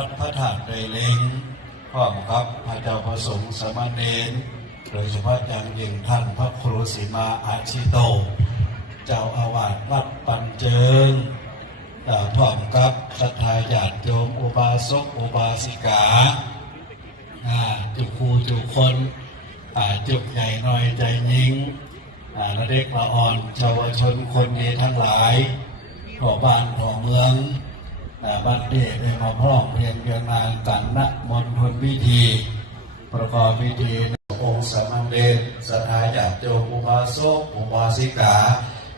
ัดพระธาตุไตรเลงพร้อมกับพระเจ้าประสงค์สามเณรโดยเฉพาะอย่างยิ่งท่านพระครูสีมาอาชิโต เจ้าอาวาสวัดปันเจิงพร้อมกับศรัทธาญาติโยมอุบาสกอุบาสิกาจุกครูจุกคนจุกใหญ่น้อยใจยิงและเด็กละอ่อนชาวชนคนนี้ทั้งหลายขอบ้านขอเมือง บัดเดชได้มาพร้อมเพรียงเพียงนางกันณมณฑลพิธี ประกอบพิธีในองค์สมเณรสถาญาติโยมอุบาสกอุบาสิกา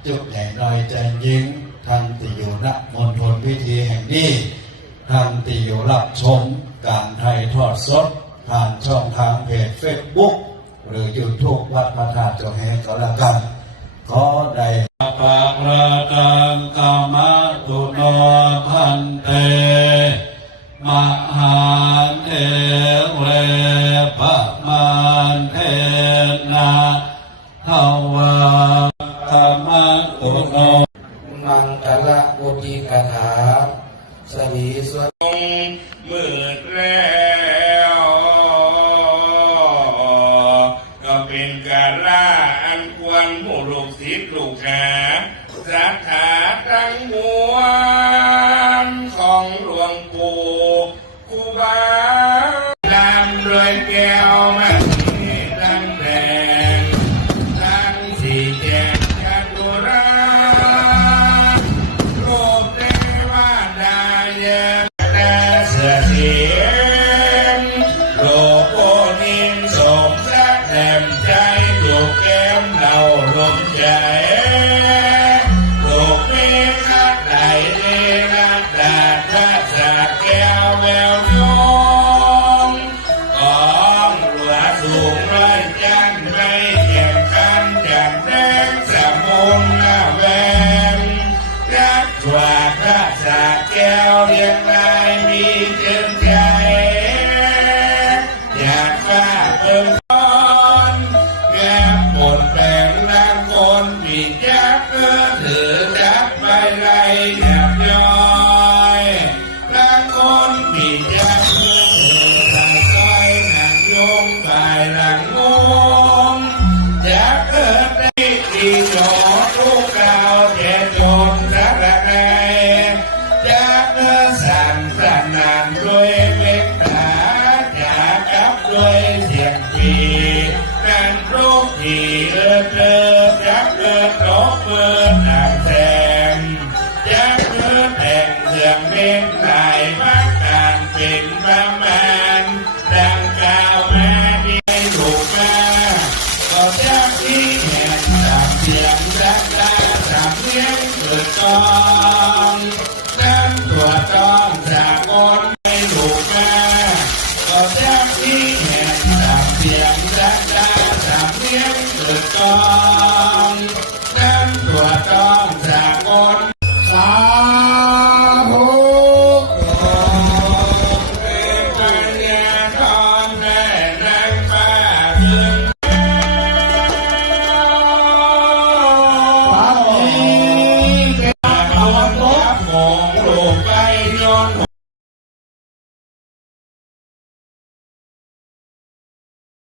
จุกใหญ่น้อยใจยิงท่านที่อยู่ณมณฑลพิธีแห่งนี้ท่านที่อยู่รับชมการไทยทอดสดผ่านช่องทางเพจเฟซบุ๊กหรือยูทูบวัดพระธาตุเจ้าแห่งก็แล้วกันขอได้ปะระดังกามตุ โนพันเตมหาเทเวปะมันเทนะทวาธรรมตุโนมังกละอุติกถาสวีสวมืดแล้วก็เป็นการล่าอันควรหมู่ลูกศิษย์ลูกหาสาขาตั้งมู Miguel คนปีจักเออถือจักไปไรแอบย้อยนางคนปีจักเออถือทางซอยนางยงไป เมื่อหนังแสงยักเมื่งเสียงม้นหลายพักการเป็นประมาณดังกล่าวมาดีถูกมาก็จากที่แห่งสามเสียงรักษาามเลี้ยงเกก่ องโลกใจย้อน